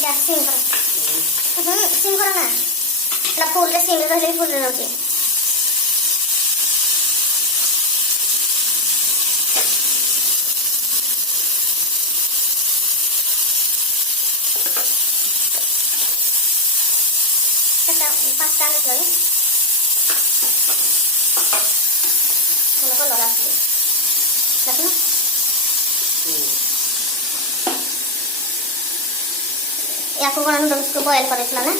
gas SIM करो SIM करो ना ना फुल रे सिम रहले फुल रे रहउची पास्ता में लगे चलो को लगा दे देखो या को कोन नूडल्स को बॉयल करेछला ना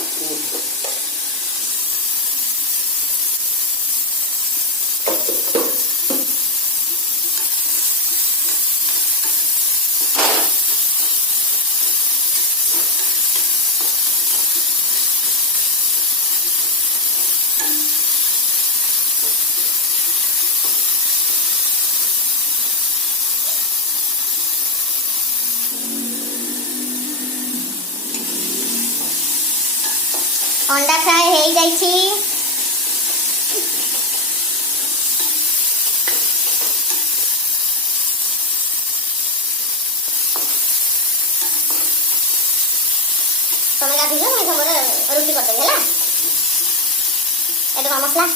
अंडा फ्राई हो जाई छी तमे गाधी जो मैं हमर रोटी कर देला एटा मसला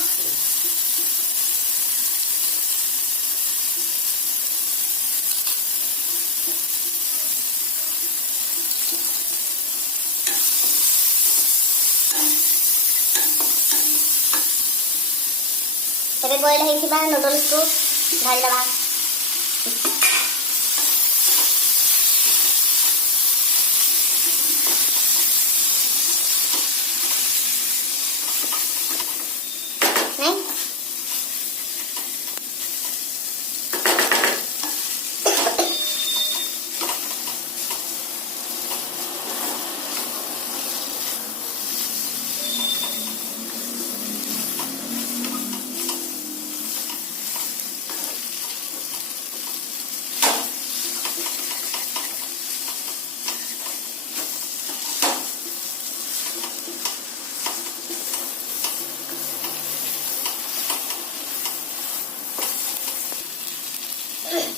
तेरे बॉयल होइथिबा नूडल्स को ढाल दबा नहीं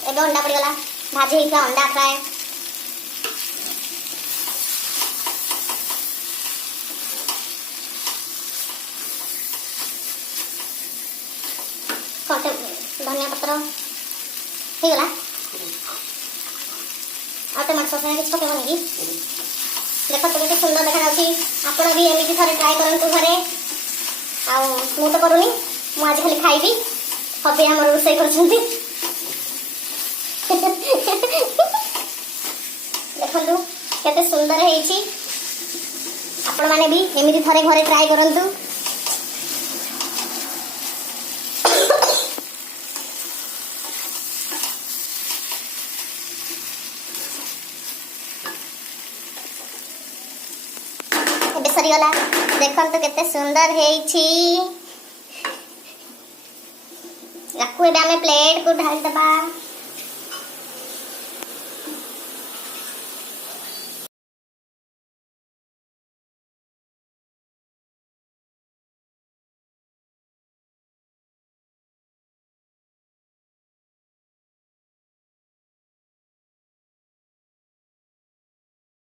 एबे अंडा पड़गला भाजी का अंडा फ्राई कटे धनिया पत्र ठीक गला आ टमाटर सॉस में किछ पकेबो नहीं देखो तो केते सुंदर देखा जाउची आपण भी एमिति थरे ट्राई करंतु घरे आ मु तो करूनी मु आज खाली खाइबी हबे हमर रोसई करछंती देखो केते सुंदर है आपण माने भी एमिति थरे घरे ट्राई करंतु एबे सरी गला देखो तो केते सुंदर है याकू एबे हमें प्लेट को ढाल दबा